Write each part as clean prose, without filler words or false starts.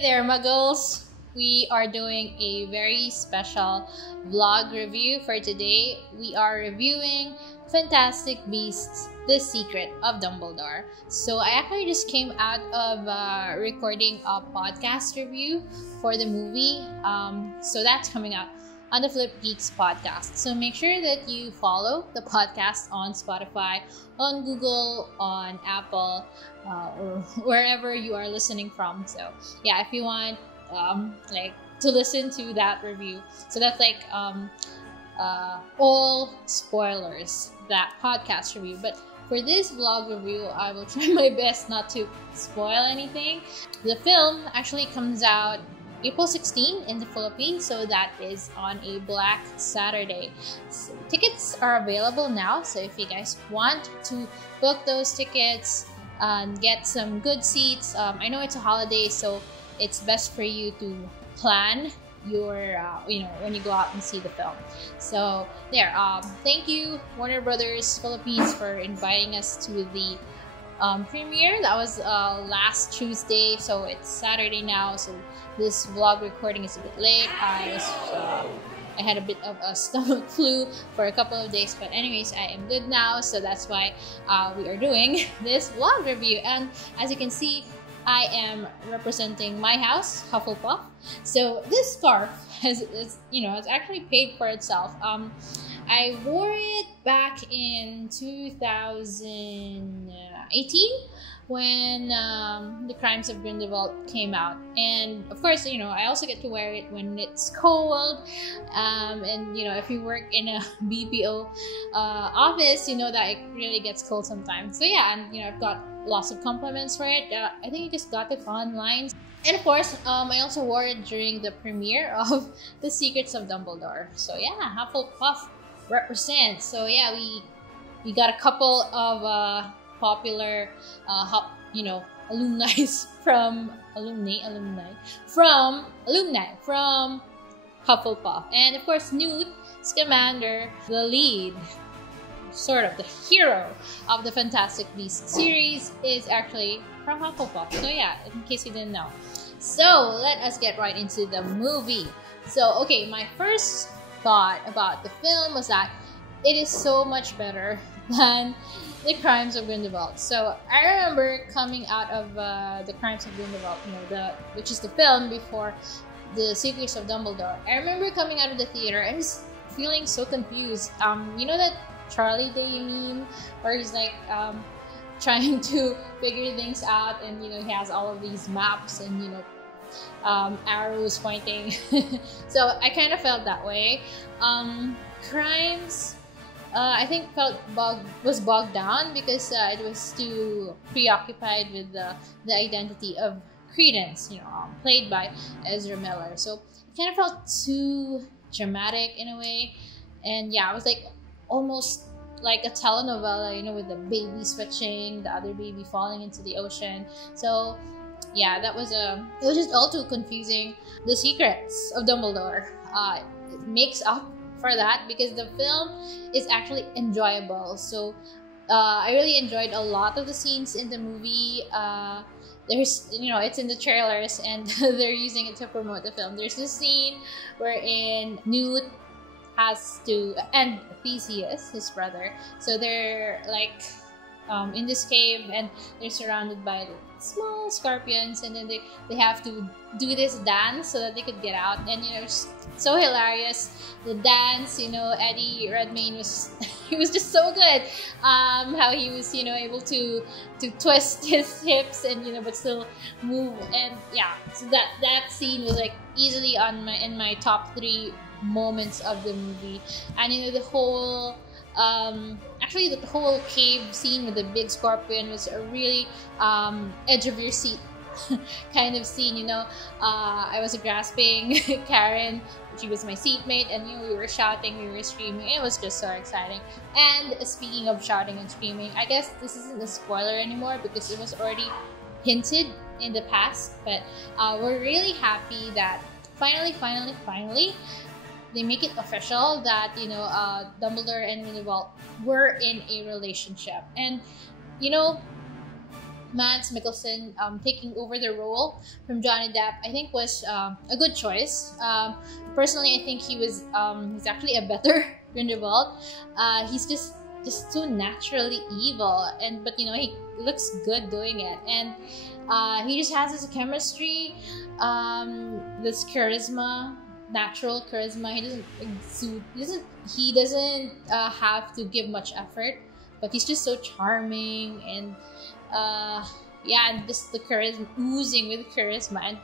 Hey there, muggles! We are doing a very special vlog review for today. We are reviewing Fantastic Beasts: The Secret of Dumbledore. So I actually just came out of recording a podcast review for the movie. So that's coming out on the FlipGeeks podcast. So make sure that you follow the podcast on Spotify, on Google, on Apple, or wherever you are listening from. So yeah, if you want to listen to that review. So that's all spoilers, that podcast review. But for this vlog review, I will try my best not to spoil anything. The film actually comes out April 16 in the Philippines, so that is on a Black Saturday. So tickets are available now, so if you guys want to book those tickets and get some good seats, I know it's a holiday, so it's best for you to plan your when you go out and see the film. So there, thank you Warner Brothers Philippines for inviting us to the premiere. That was last Tuesday, so it's Saturday now, so this vlog recording is a bit late. I had a bit of a stomach flu for a couple of days, but anyways, I am good now, so that's why we are doing this vlog review. And as you can see, I am representing my house, Hufflepuff. So this scarf it's actually paid for itself. I wore it back in 2018 when The Crimes of Grindelwald came out, and of course, I also get to wear it when it's cold, and if you work in a BPO office, you know that it really gets cold sometimes. So yeah, and I've got lots of compliments for it. I think I just got it online. And of course, I also wore it during the premiere of The Secrets of Dumbledore. So yeah, Hufflepuff represents. So yeah, we got a couple of popular alumni from Hufflepuff. And of course, Newt Scamander, the lead, sort of the hero of the Fantastic Beasts series, is actually from Hufflepuff. So yeah, in case you didn't know. So let us get right into the movie. So okay, my first thought about the film was that it is so much better than The Crimes of Grindelwald. So I remember coming out of The Crimes of Grindelwald, which is the film before The Secrets of Dumbledore. I remember coming out of the theater and just feeling so confused. That Charlie Day meme where he's trying to figure things out, and he has all of these maps and arrows pointing. So I kind of felt that way. Crimes, I think was bogged down because it was too preoccupied with the identity of Credence, played by Ezra Miller. So it kind of felt too dramatic in a way, and yeah, it was almost like a telenovela, with the baby switching, the other baby falling into the ocean. So yeah, it was just all too confusing. The Secrets of Dumbledore it makes up for that because the film is actually enjoyable. So I really enjoyed a lot of the scenes in the movie. There's, it's in the trailers and they're using it to promote the film. There's this scene wherein Newt has to, and Theseus, his brother, so they're in this cave and they're surrounded by small scorpions, and then they have to do this dance so that they could get out. And it's so hilarious, the dance. Eddie Redmayne he was just so good, how he was able to twist his hips and but still move. And yeah, so that scene was easily in my top 3 moments of the movie. And the whole the whole cave scene with the big scorpion was a really edge of your seat kind of scene. I was grasping Karen, she was my seatmate, and we were shouting, we were screaming. It was just so exciting. And speaking of shouting and screaming, I guess this isn't a spoiler anymore because it was already hinted in the past, but we're really happy that finally they make it official that Dumbledore and Grindelwald were in a relationship. And Mads Mikkelsen taking over the role from Johnny Depp, I think was a good choice. Personally, I think he's actually a better Grindelwald. He's just so naturally evil, but he looks good doing it, and he just has this chemistry, this charisma, natural charisma. He doesn't have to give much effort, but he's just so charming, and and just the charisma, oozing with charisma, and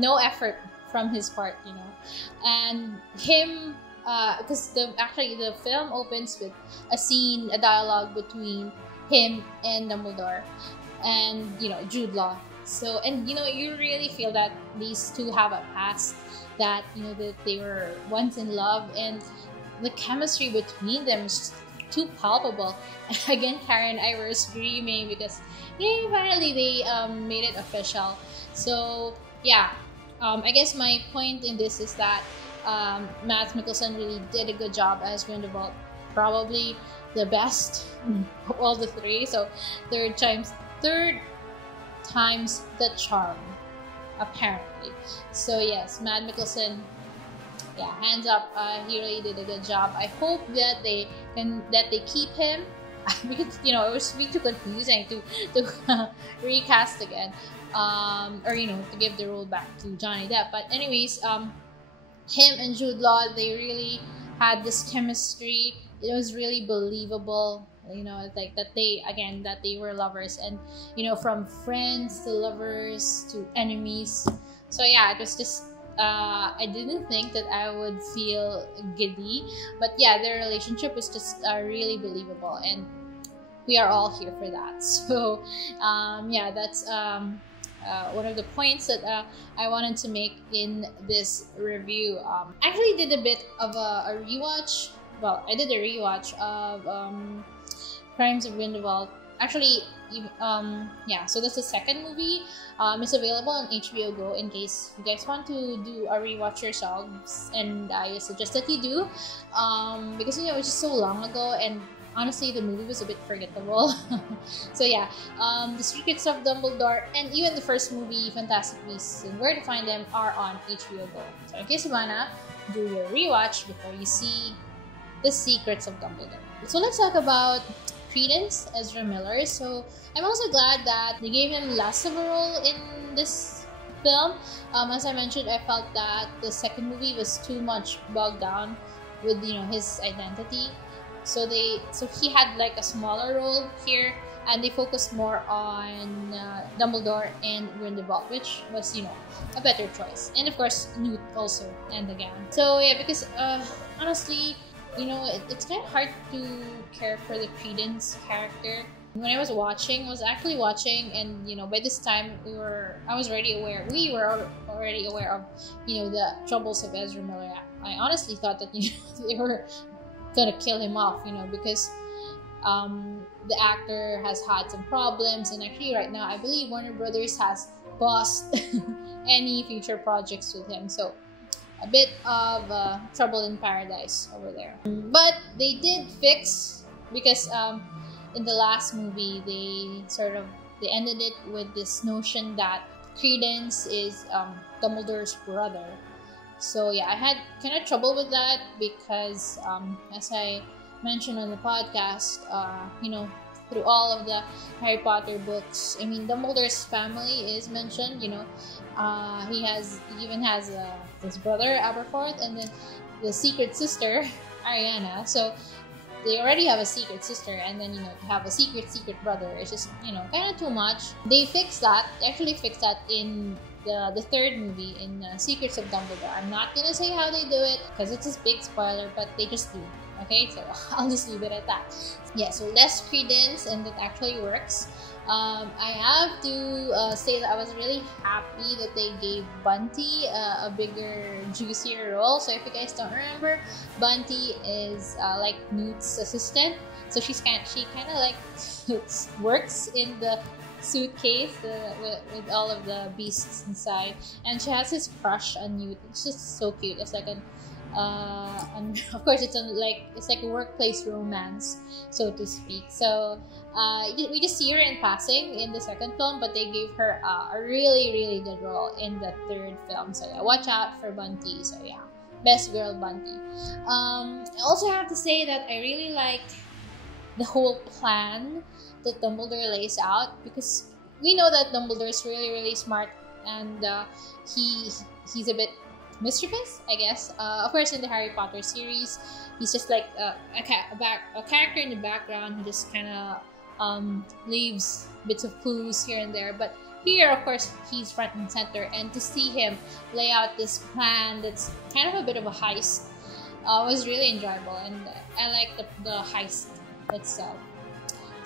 no effort from his part, and him, because the film opens with a dialogue between him and Dumbledore, and Jude Law. So, and you really feel that these two have a past, that that they were once in love, and the chemistry between them is just too palpable. Again, Karen and I were screaming because finally they made it official. So yeah, I guess my point in this is that Mads Mikkelsen really did a good job as Grindelwald, probably the best of all the three. So third times the charm, apparently. So yes, Mads Mikkelsen, hands up, he really did a good job. I hope that they keep him, because it was too confusing to recast again, or to give the role back to Johnny Depp. But anyways, him and Jude Law, they really had this chemistry. It was really believable, like that they were lovers, and from friends to lovers to enemies. So yeah, it was just I didn't think that I would feel giddy, but yeah, their relationship was just really believable, and we are all here for that. So that's one of the points that I wanted to make in this review. I actually did a bit of a rewatch. Well, I did a rewatch of Crimes of Grindelwald. Actually, so that's the second movie. It's available on HBO Go in case you guys want to do a rewatch yourselves, and I suggest that you do, because it was just so long ago, and honestly the movie was a bit forgettable. So yeah, The Secrets of Dumbledore and even the first movie, Fantastic Beasts and Where to Find Them, are on HBO Go. So in case you wanna do your rewatch before you see The Secrets of Dumbledore. So let's talk about Credence, Ezra Miller. So I'm also glad that they gave him less of a role in this film. As I mentioned, I felt that the second movie was too much bogged down with his identity. So he had like a smaller role here, and they focused more on Dumbledore and Grindelwald, which was a better choice. And of course Newt also, and again. So yeah, because honestly, it's kind of hard to care for the Credence character. When I was actually watching, and by this time we were already aware of the troubles of Ezra Miller. I honestly thought that they were gonna kill him off, because the actor has had some problems, and actually right now I believe Warner Brothers has paused any future projects with him. So a bit of trouble in paradise over there. But they did fix, because in the last movie they ended it with this notion that Credence is Dumbledore's brother. So yeah, I had kind of trouble with that because as I mentioned on the podcast, through all of the Harry Potter books, I mean, Dumbledore's family is mentioned. He even has his brother Aberforth, and then the secret sister Ariana. So they already have a secret sister, and then to have a secret brother is just kind of too much. They fixed that. They actually fixed that in the third movie, in Secrets of Dumbledore. I'm not gonna say how they do it because it's a big spoiler, but they just do. Okay, so I'll just leave it at that. Yeah, so less Credence, and that actually works. I have to say that I was really happy that they gave Bunty a bigger, juicier role. So if you guys don't remember, Bunty is like Newt's assistant. So she kind of like works in the suitcase with all of the beasts inside, and she has this crush on Newt. It's just so cute. It's like and of course it's like a workplace romance, so to speak. So we just see her in passing in the second film, but they gave her a really good role in the third film. So yeah, watch out for Bunty. So yeah, best girl Bunty. I also have to say that I really like the whole plan that Dumbledore lays out, because we know that Dumbledore is really smart, and he's a bit mischievous, I guess. Of course, in the Harry Potter series, he's just like a character in the background who just kind of leaves bits of clues here and there. But here, of course, he's front and center, and to see him lay out this plan that's kind of a bit of a heist was really enjoyable, and I like the heist itself.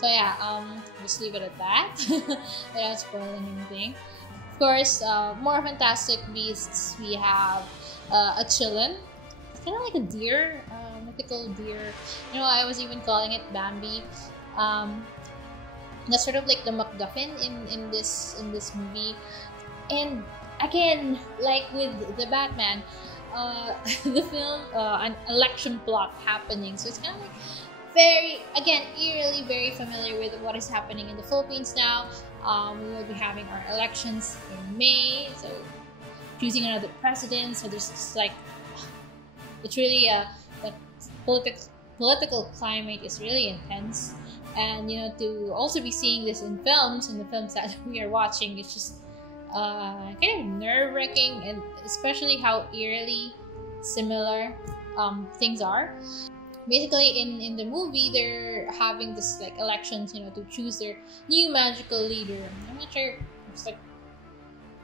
So yeah, just leave it at that without spoiling anything. Of course, more fantastic beasts. We have a chillin. It's kind of like a deer, mythical deer. You know, I was even calling it Bambi. That's sort of like the MacGuffin in this movie. And again, like with the Batman, the film, an election plot happening. So it's kind of like very, again, eerily very familiar with what is happening in the Philippines now. We will be having our elections in May, so choosing another president. So there's just like, it's really the political climate is really intense, and you know, to also be seeing this in the films that we are watching, it's just kind of nerve-wracking, and especially how eerily similar things are. Basically, in the movie, they're having this like elections, you know, to choose their new magical leader. I'm not sure if it's like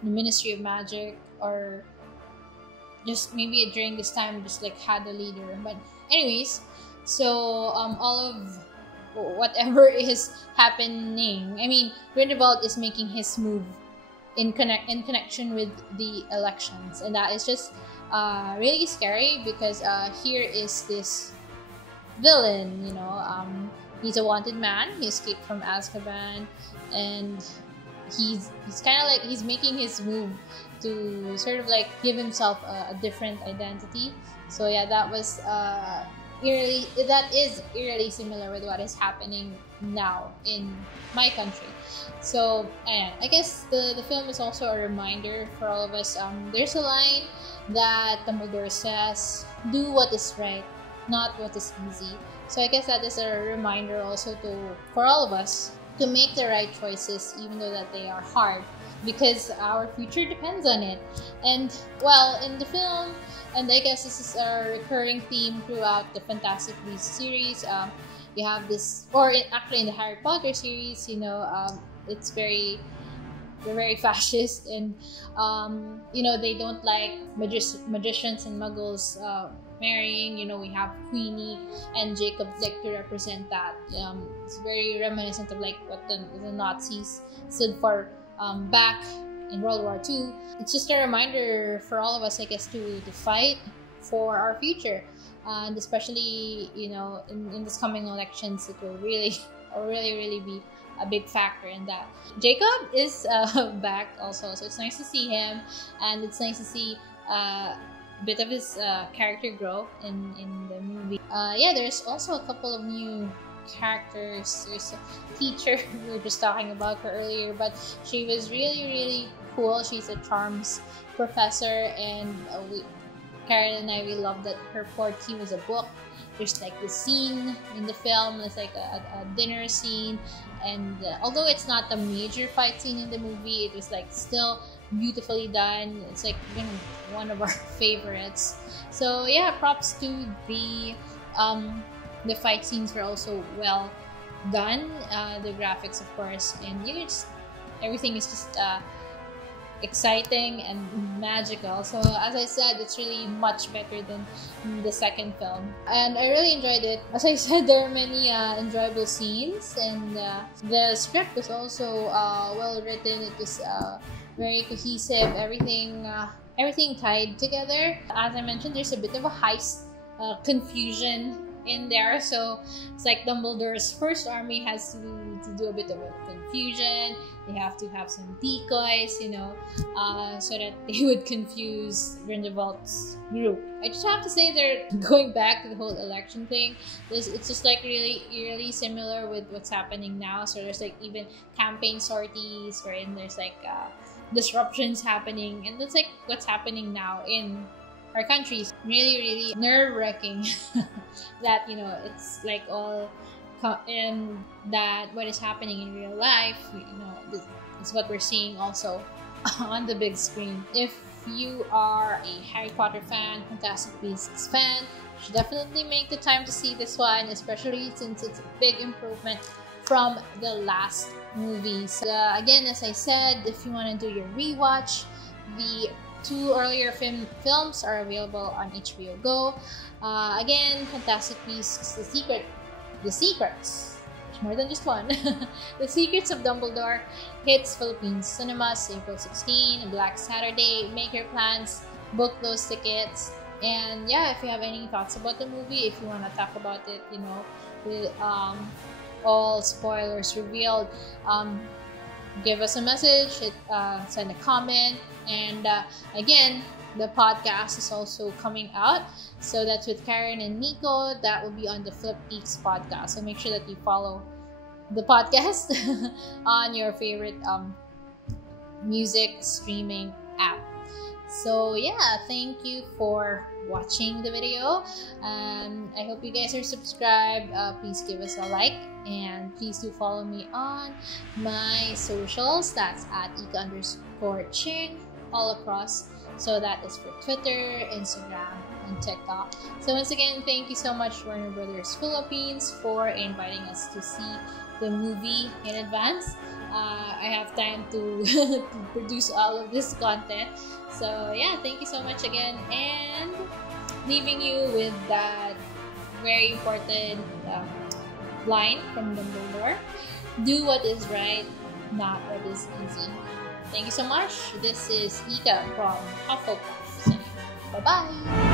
the Ministry of Magic, or just maybe during this time just like had a leader. But anyways, so all of whatever is happening, I mean, Grindelwald is making his move in connection with the elections, and that is just really scary, because here is this villain, you know, he's a wanted man. He escaped from Azkaban, and he's kind of like, he's making his move to sort of like give himself a different identity. So yeah, that was that is eerily similar with what is happening now in my country. So I guess the film is also a reminder for all of us. There's a line that Dumbledore says, "Do what is right, not what is easy." So I guess that is a reminder also for all of us to make the right choices, even though that they are hard, because our future depends on it. And well, in the film, and I guess this is a recurring theme throughout the Fantastic Beasts series, you have this, or actually in the Harry Potter series, you know, they're very fascist, and you know, they don't like magicians and muggles marrying. You know, we have Queenie and Jacob like to represent that. It's very reminiscent of like what the Nazis stood for back in World War II. It's just a reminder for all of us, I guess, to fight for our future, and especially, you know, in this coming elections, it will really be a big factor in that. Jacob is back also, so it's nice to see him, and it's nice to see a bit of his character grow in the movie. Yeah, there's also a couple of new characters. There's a teacher, we were just talking about her earlier, but she was really cool. She's a charms professor, and Karen and I, we love that her forte was a book. There's like the scene in the film, it's like a dinner scene, and although it's not a major fight scene in the movie, it was like still beautifully done. It's like one of our favorites. So yeah, props to the fight scenes were also well done. The graphics, of course, and you know, just everything is just exciting and magical. So as I said, it's really much better than the second film, and I really enjoyed it. As I said, there are many enjoyable scenes, and the script was also well written. It was very cohesive, everything tied together. As I mentioned, there's a bit of a heist confusion in there. So it's like Dumbledore's first army has to do a bit of a confusion. They have to have some decoys, you know, so that they would confuse Grindelwald's group. I just have to say they're going back to the whole election thing. It's just like really similar with what's happening now. So there's like even campaign sorties wherein there's like disruptions happening, and that's like what's happening now in our countries. Really nerve-wracking that, you know, it's like all and that what is happening in real life, you know, this is what we're seeing also on the big screen. If you are a Harry Potter fan, Fantastic Beasts fan, you should definitely make the time to see this one, especially since it's a big improvement from the last movies. Again, as I said, if you want to do your rewatch, the 2 earlier films are available on HBO Go. Again, Fantastic Beasts, The Secrets, there's more than just one. The Secrets of Dumbledore hits Philippine cinemas April 16, Black Saturday. Make your plans, book those tickets. And yeah, if you have any thoughts about the movie, if you want to talk about it, you know, with all spoilers revealed, give us a message, send a comment. And again, the podcast is also coming out. So that's with Karen and Nico. That will be on the FlipGeeks podcast. So make sure that you follow the podcast on your favorite music streaming app. So yeah, thank you for watching the video. I hope you guys are subscribed. Please give us a like, and please do follow me on my socials. That's at Ika_Ching all across. So that is for Twitter, Instagram, and TikTok. So once again, thank you so much, Warner Brothers Philippines, for inviting us to see the movie in advance. I have time to, to produce all of this content. So yeah, thank you so much again, and leaving you with that very important line from Dumbledore: do what is right, not what is easy. Thank you so much. This is Ika from Hufflepuff. Bye-bye!